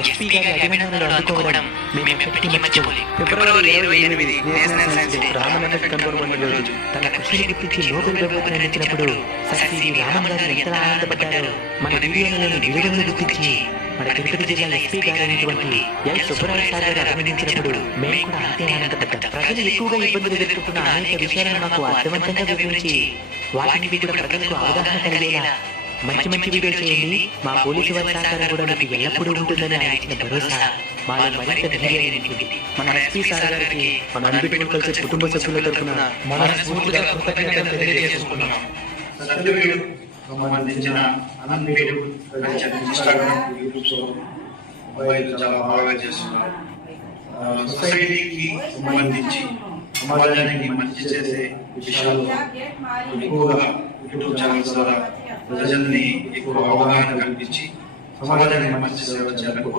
SP గారి అభినందనలు అందుకోవడం మేము ఎప్పటికీ మర్చిపోలేం. ఫిబ్రవరి 28 నేషనల్ సైన్స్ డే. రామన్ కనుగొన్న రోజు తన కృషిని గుర్తించి నోబెల్ బహుమతిని అందించినప్పుడు సర్ సివి రామన్ గారు ఎంత ఆనందపడ్డారో మన వీడియోలోని విలువలను గుర్తించి మన తిరుపతి జిల్లా ఎస్పీ గారైనటువంటి ఎల్ సుబ్బరాయ సార్ గారు అభినందించినప్పుడు మేము కూడా అంతే ఆనందపడ్డాం. ప్రజలు ఎక్కువగా ఇబ్బందులు ఎదుర్కొంటున్న అనేక విషయాలను మాకు అర్థవంతంగా వివరించి వాటిని కూడా ప్రజలకు అవగాహన కలిగేలా మంచి మంచి వీడియోలు చేయండి, మా పోలీసు వారి సహకారం కూడా మీకు ఎల్లప్పుడూ ఉంటుందని ఆయన ఇచ్చిన భరోసా మాలో మరింత ధైర్యాన్ని నింపింది. మన ఎస్పీ సార్ గారికి మన అన్బిటబుల్ కల్చర్ కుటుంబ సభ్యుల తరఫున మనస్ఫూర్తిగా కృతజ్ఞతలు తెలియజేసుకుంటున్నాం. సభ్యులు సంబంధించిన అన్బిటబుల్ కల్చర్ ఇన్స్టాగ్రామ్, యూట్యూబ్ లో మొబైల్ చాలా బాగా చేస్తున్నారు. సొసైటీకి సంబంధించి సమాజానికి మంచి చేసే విషయాలు ఎక్కువగా యూట్యూబ్ ఛానల్స్ ద్వారా ప్రజల్ని ఎక్కువ అవగాహన కల్పించి సమాజానికి మంచి సేవ చేయాలనుకుంటున్నాను.